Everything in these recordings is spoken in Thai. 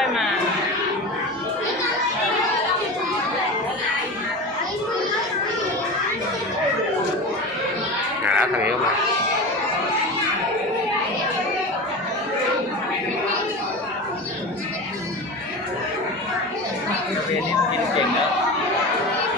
อยๆมาแล้วทางนี้ก็มากระเบนนี่กินเก่งนะ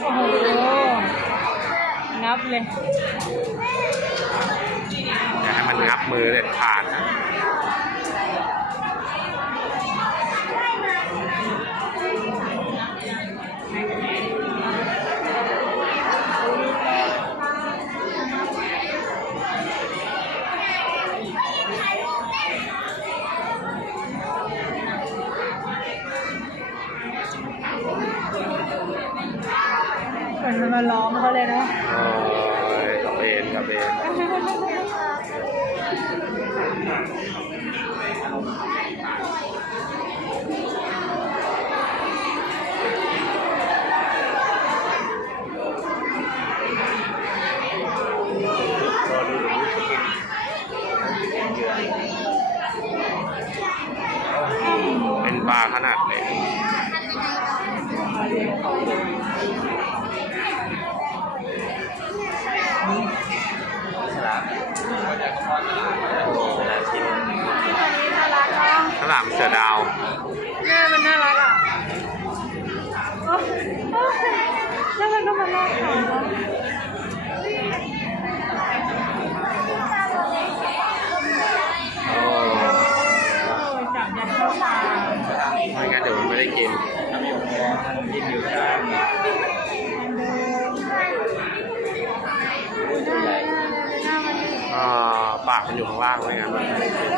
โอ้โหงับเลยอย่าให้มันงับมือเด็ดขาดนะเหมือนมันมาล้อมเขาเลยนะโอ้ยกระเบนกระเบนเป็นปลาขนาดเล็กฉลามก็จะทอดฉลามชิ้นน่ารักอ่ะฉลามเสือดาวหน้ามันน่ารักอ่ะแล้วมันก็มาลอกขาเนาะจับยัดเข้าปากไม่งั้นเดี๋ยวมันไม่ได้กินถ้ามีแรงมันกินอยู่ข้างตัวใหญ่ปากมันอยู่ข้างล่างไม่งั้นมันไม่ได้กิน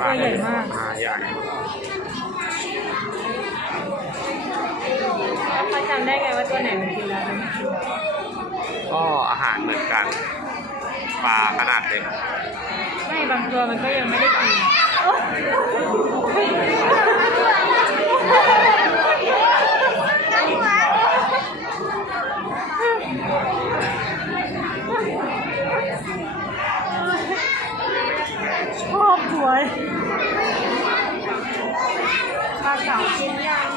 ปากใหญ่มากใหญ่เขาจำได้ไงว่าตัวไหนมันกินแล้วก็อาหารเหมือนกันปลาขนาดเล็กไม่บางตัวมันก็ยังไม่ได้กินชอบสวยปลาเก๋ากินยัง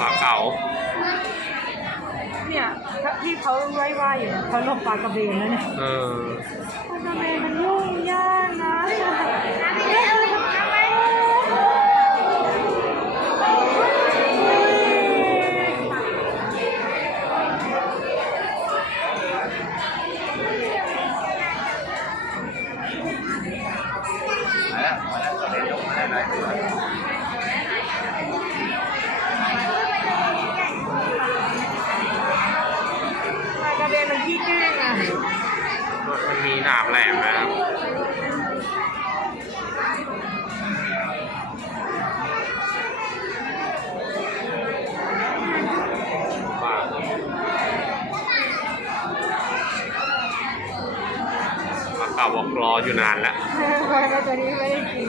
ปลาเก๋าเนี่ยที่เขาไว้ว่าอยู่เขาลงปลากระเบนแล้วเนี่ยปลากระเบนมันยุ่งยากนะกระเบนมันขี้แกล้งอ่ะมันมีหนามแหลมนะครับปลาเก๋าบอกรออยู่นานแล้วตัวนี้ไม่ได้กิน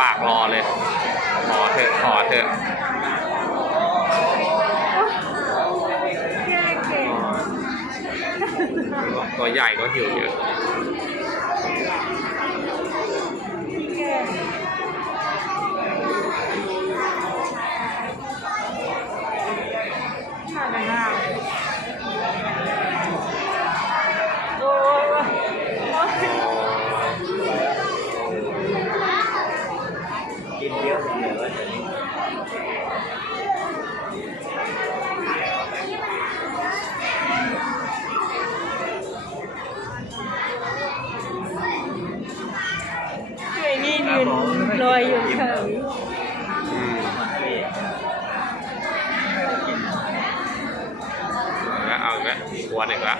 ปากรอเลยขอเถอะขอเถอะตัวใหญ่ก็หิวเยอะกินเยอะเหลือแต่นี้นี่ยืนลอยอยู่เฉยแล้วเอาอีกแล้วกวนอีกแล้ว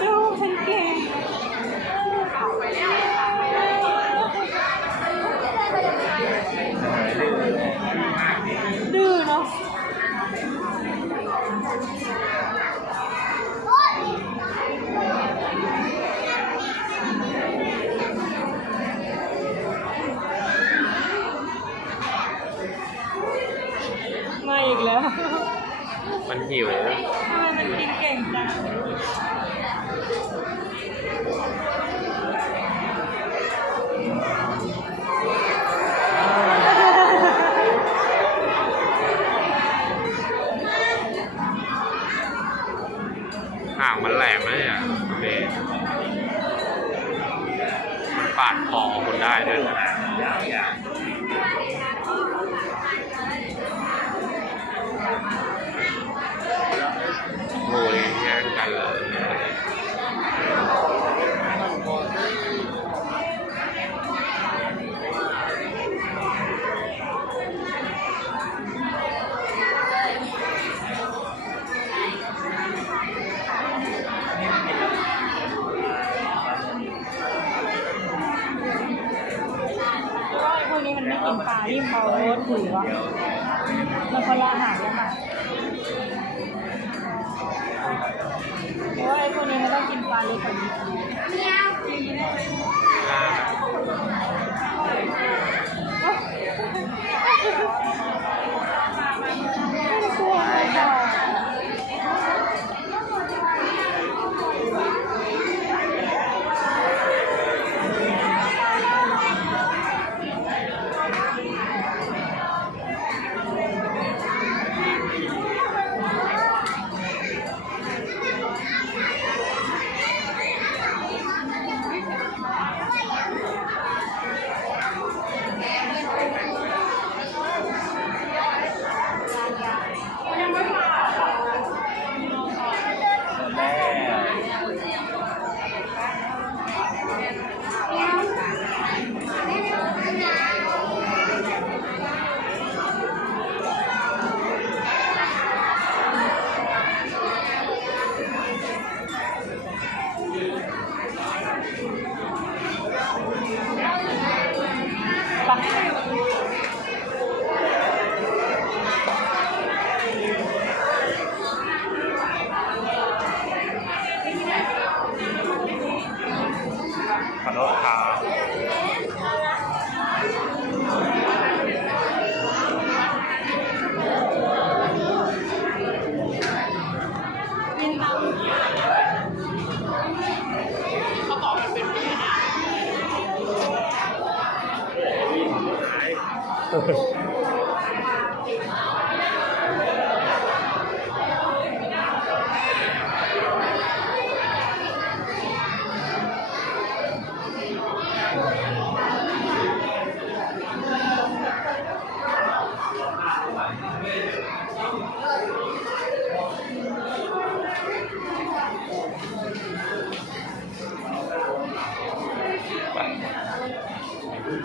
ดูฉันเก่งดื้อเนาะ หิว ทำไมมันกินเก่งจัง ห่างมันแหลมนะเนี่ยโอเคมันปาดคอคนได้ด้วยนะ ยาว โอ้ยแย่งกันเลย เพราะว่าไอ้พวกนี้มันไม่กินปลาที่เขาถือว่ามันคนละอาหารเลยค่ะเพราะว่าไอ้พวกนี้มันต้องกินปลาเล็กกว่านี้ ขอโทษครับเขาบอกมันเป็นปีนะ